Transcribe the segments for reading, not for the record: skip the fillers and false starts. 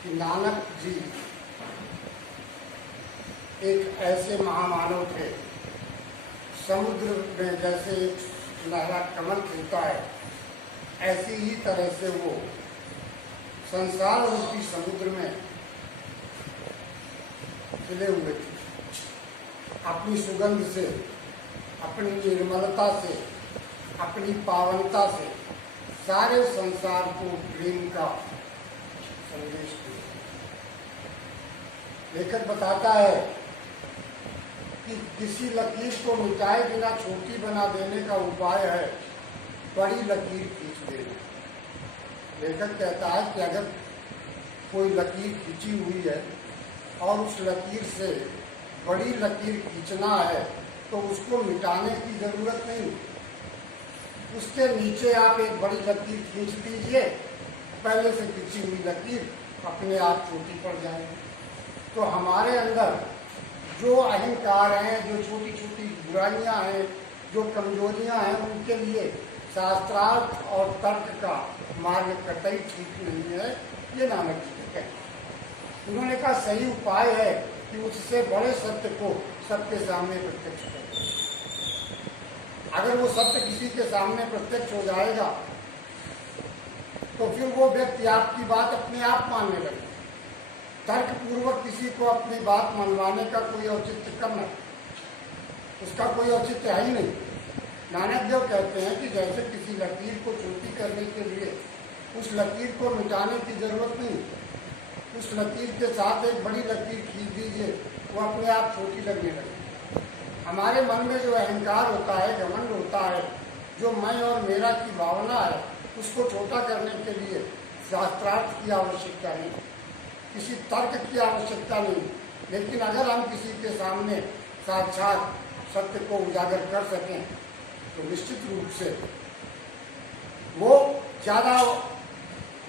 कि नानक जी एक ऐसे महामानव थे, समुद्र में जैसे एक सुनहरा कमल खिलता है, ऐसी ही तरह से वो संसार रूपी समुद्र में खिले हुए थे। अपनी सुगंध से, अपनी निर्मलता से, अपनी पावनता से सारे संसार को प्रेम का संदेश दिया। लेखक बताता है कि किसी लकीर को मिटाए बिना छोटी बना देने का उपाय है बड़ी लकीर खींच देना। लेखक कहता है कि अगर कोई लकीर खींची हुई है और उस लकीर से बड़ी लकीर खींचना है तो उसको मिटाने की जरूरत नहीं, उसके नीचे आप एक बड़ी लकीर खींच दीजिए, पहले से खींची हुई लकीर अपने आप छोटी पड़ जाएगी। तो हमारे अंदर जो अहंकार हैं, जो छोटी छोटी बुराइयां हैं, जो कमजोरियां हैं, उनके लिए शास्त्रार्थ और तर्क का मार्ग कतई ठीक नहीं है, ये नानक जी कहते हैं। उन्होंने कहा सही उपाय है कि उससे बड़े सत्य को सबके सामने प्रत्यक्ष करें। अगर वो सत्य किसी के सामने प्रत्यक्ष हो जाएगा तो फिर वो व्यक्ति आपकी बात अपने आप मानने लगे। तर्क पूर्वक किसी को अपनी बात मनवाने का कोई औचित्य कम है, उसका कोई औचित्य है ही नहीं। नानक देव कहते हैं कि जैसे किसी लकीर को छोटी करने के लिए उस लकीर को मिटाने की जरूरत नहीं, उस लकीर के साथ एक बड़ी लकीर खींच दीजिए, वो अपने आप छोटी लगने लगे। हमारे मन में जो अहंकार होता है, घमंड होता है, जो मैं और मेरा की भावना है, उसको छोटा करने के लिए शास्त्रार्थ की आवश्यकता नहीं, किसी तर्क की आवश्यकता नहीं। लेकिन अगर हम किसी के सामने साक्षात सत्य को उजागर कर सकें तो निश्चित रूप से वो ज़्यादा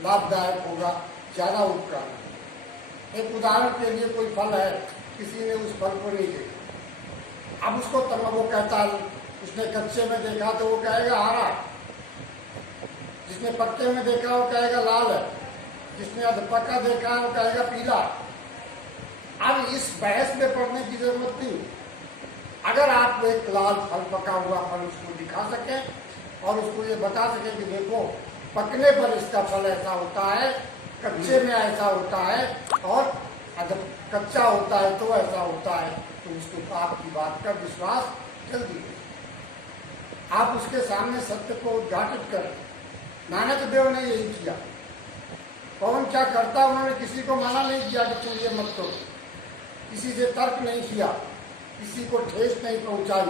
लाभदायक होगा, ज़्यादा उपकारी। एक उदाहरण के लिए कोई फल है, किसी ने उस फल को नहीं देखा, अब उसको वो कहता है, उसने कच्चे में देखा तो वो कहेगा हरा, जिसने पक्के में देखा वो कहेगा लाल है, जिसने अधपका देखा वो कहेगा पीला। अब इस बहस में पड़ने की जरूरत नहीं। अगर आप एक लाल फल, पका हुआ फल उसको दिखा सकें और उसको ये बता सकें कि देखो पकने पर इसका फल ऐसा होता है, कच्चे में ऐसा होता है, और अगर कच्चा होता है तो ऐसा होता है, तो उसको आपकी बात का विश्वास जल्दी आप उसके सामने सत्य को उद्घाटित करें। नानक देव ने यही किया। कौन क्या करता, उन्होंने किसी को मना नहीं किया कि तुम ये मत करो, किसी से तर्क नहीं किया, किसी को ठेस नहीं पहुंचाई,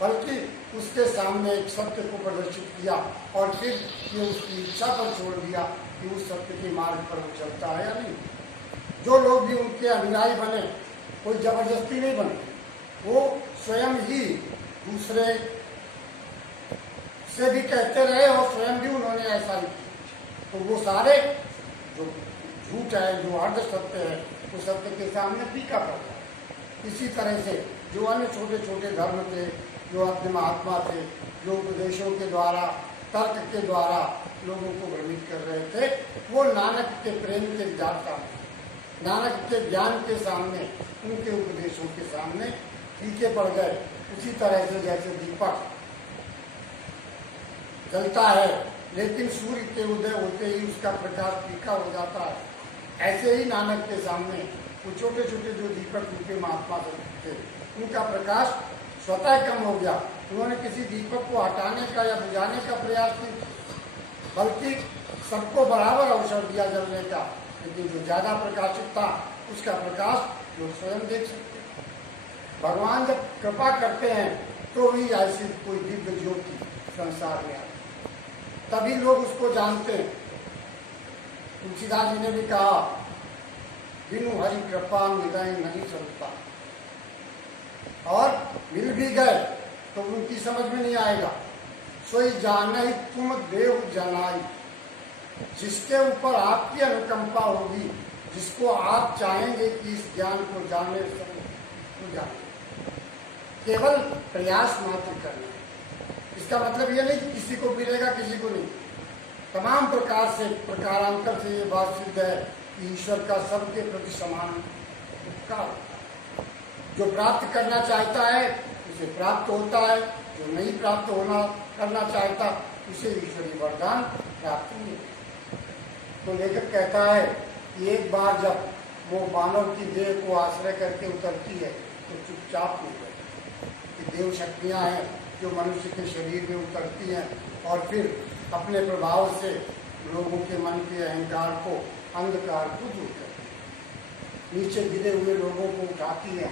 बल्कि उसके सामने एक सत्य को प्रदर्शित किया और फिर ये उसकी इच्छा पर छोड़ दिया कि उस सत्य के मार्ग पर वो चलता है या नहीं। जो लोग भी उनके अनुयायी बने, कोई जबरदस्ती नहीं बने, वो स्वयं ही दूसरे से भी कहते रहे और स्वयं भी उन्होंने ऐसा ही किया। तो वो सारे जो झूठ है, जो अर्ध सत्य है, वो सत्य के सामने फीका पड़ता है। इसी तरह से जो अन्य छोटे छोटे धर्म थे, जो अपने महात्मा थे, जो उपदेशों के द्वारा, तर्क के द्वारा लोगों को भ्रमित कर रहे थे, वो नानक के प्रेम के जाता, नानक के ज्ञान के सामने, उनके उपदेशों के सामने फीके पड़ गए। उसी तरह से जैसे दीपक जलता है लेकिन सूर्य के उदय होते ही उसका प्रकाश फीका हो जाता है, ऐसे ही नानक के सामने वो छोटे छोटे जो दीपक उनके महात्मा थे, उनका प्रकाश स्वतः कम हो गया। उन्होंने किसी दीपक को हटाने का या बुझाने का प्रयास नहीं, बल्कि सबको बराबर अवसर दिया जलने का। लेकिन जो ज्यादा प्रकाशित था उसका प्रकाश लोग स्वयं देख सकते। भगवान जब कृपा करते हैं तो ही ऐसी कोई दिव्य ज्योति संसार में आती, तभी लोग उसको जानते हैं। तुलसीदास जी ने भी कहा, बिनु हरि कृपा मिलय नहीं चलता, और मिल भी गए तो उनकी समझ में नहीं आएगा। सोई जाने तुम देव जनाई, जिसके ऊपर आपकी अनुकंपा होगी, जिसको आप चाहेंगे कि इस ज्ञान को जाने तो जाने, केवल प्रयास मात्र करना। इसका मतलब ये नहीं कि किसी को मिलेगा किसी को नहीं। तमाम प्रकार से, प्रकारांतर से ये बात सिद्ध है कि ईश्वर का सबके प्रति समान उपकार होता है। जो प्राप्त करना चाहता है उसे प्राप्त होता है, जो नहीं प्राप्त करना चाहता उसे ईश्वरीय वरदान प्राप्त नहीं होता। तो लेखक कहता है कि एक बार जब वो मानव की देह को आश्रय करके उतरती है तो चुपचाप नहीं करती। कि देव शक्तियाँ हैं जो मनुष्य के शरीर में उतरती हैं और फिर अपने प्रभाव से लोगों के मन के अहंकार को, अंधकार को दूर करती है। नीचे गिरे हुए लोगों को उठाती है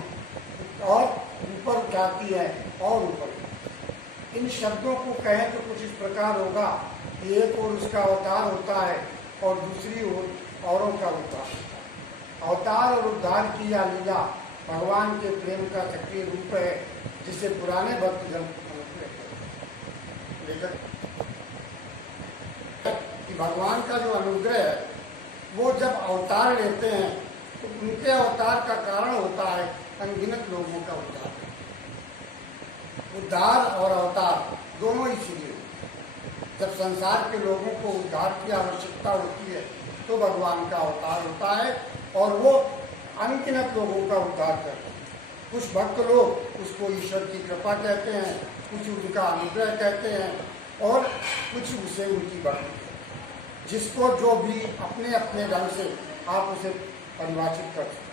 और ऊपर उठाती है और ऊपर। इन शब्दों को कहें तो कुछ इस प्रकार होगा कि एक और उसका अवतार होता है और दूसरी ओर औरों का उद्धार होता है। अवतार और उद्धार की यह लीला भगवान के प्रेम का सक्रिय रूप है, जिसे पुराने भक्तजन अनुग्रह कहते हैं। लेकिन कि भगवान का जो अनुग्रह है वो जब अवतार लेते हैं तो उनके अवतार का कारण होता है अनगिनत लोगों का उद्धार। उद्धार और अवतार दोनों ही चीजें। जब संसार के लोगों को उद्धार की आवश्यकता होती है तो भगवान का अवतार होता है और वो अनगिनत लोगों का उद्धार करते हैं। कुछ भक्त लोग उसको ईश्वर की कृपा कहते हैं, कुछ उनका अनुग्रह कहते हैं और कुछ उसे उनकी भक्ति। जिसको जो भी अपने अपने ढंग से आप उसे परिभाषित कर सकते हैं।